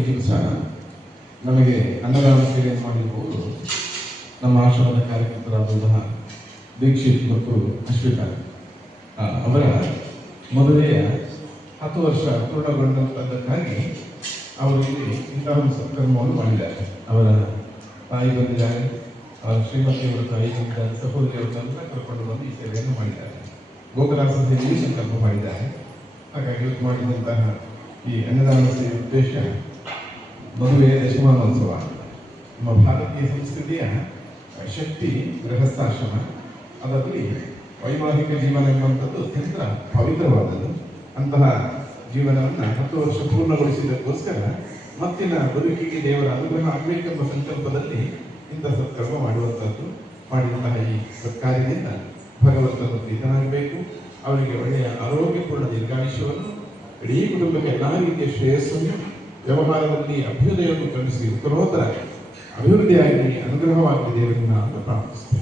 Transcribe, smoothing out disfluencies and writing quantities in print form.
ಈ ದಿವಸ ನಮಗೆ ಅನ್ನದಾನ ಸೇವೆಯನ್ನು ಮಾಡಿರುವುದು ನಮ್ಮ ಆಶ್ರಮದ ಕಾರ್ಯಕರ್ತರಾದಂತಹ ದೀಕ್ಷಿತ್ ಮತ್ತು ಅಶ್ವಿತಾ ಅವರ ಮದುವೆಯ 10 ವರ್ಷ ಪೂರ್ಣಗೊಂಡಂತದ್ದಕ್ಕಾಗಿ ಅವರು ಇಲ್ಲಿ ಇಂತಹ ಒಂದು ಸತ್ಕರ್ಮವನ್ನು ಮಾಡಿದ್ದಾರೆ. ಅವರ ತಾಯಿ ಬಂದಿದ್ದಾರೆ, ಅವರ ಶ್ರೀಮತಿಯವರ ತಾಯಿಯಿಂದ ಸಹೋದರಿಯವರನ್ನೆಲ್ಲ ಕರ್ಕೊಂಡು ಬಂದು ಈ ಸೇವೆಯನ್ನು ಮಾಡಿದ್ದಾರೆ. ಗೋಕುಲಾಸ ಸೇವೆಯಲ್ಲಿ ಸಂಕಲ್ಪ ಮಾಡಿದ್ದಾರೆ. ಹಾಗಾಗಿ ಇವತ್ತು ಮಾಡಿದಂತಹ ಈ ಅನ್ನದಾನ ಸೇವೆ ಉದ್ದೇಶ ಮದುವೆಯ ದಶಮಾನೋತ್ಸವ. ನಮ್ಮ ಭಾರತೀಯ ಸಂಸ್ಕೃತಿಯ ಶಕ್ತಿ ಗೃಹಸ್ಥಾಶ್ರಮ, ಅದರಲ್ಲಿ ವೈವಾಹಿಕ ಜೀವನ ಎಂಬಂಥದ್ದು ಅತ್ಯಂತ ಪವಿತ್ರವಾದದ್ದು. ಅಂತಹ ಜೀವನವನ್ನು 10 ವರ್ಷ ಪೂರ್ಣಗೊಳಿಸಿದ್ದಕ್ಕೋಸ್ಕರ ಮತ್ತಿನ ಬದುಕಿಗೆ ದೇವರ ಅನುಗ್ರಹ ಆಗಬೇಕೆಂಬ ಸಂಕಲ್ಪದಲ್ಲಿ ಇಂಥ ಸತ್ಕರ್ಮ ಮಾಡುವಂಥದ್ದು. ಮಾಡಿದಂತಹ ಈ ಸತ್ಕಾರ್ಯದಿಂದ ಭಗವಂತನು ಪ್ರೀತನಾಗಬೇಕು, ಅವರಿಗೆ ಒಳ್ಳೆಯ ಆರೋಗ್ಯಪೂರ್ಣ ದೀರ್ಘಾಯುಷ್ಯವನ್ನು, ಇಡೀ ಕುಟುಂಬಕ್ಕೆ ಎಲ್ಲ ರೀತಿಯ ಶ್ರೇಯಸ್ಸನ್ನು, ವ್ಯವಹಾರದಲ್ಲಿ ಅಭ್ಯುದಯವನ್ನು ಕಲಿಸಿ ಉತ್ತರೋತ್ತರ ಅಭಿವೃದ್ಧಿಯಾಗಿ ಅನುಗ್ರಹವಾಗಿದೆ ದೇವರನ್ನ ಪ್ರಾರ್ಥಿಸುತ್ತೇವೆ.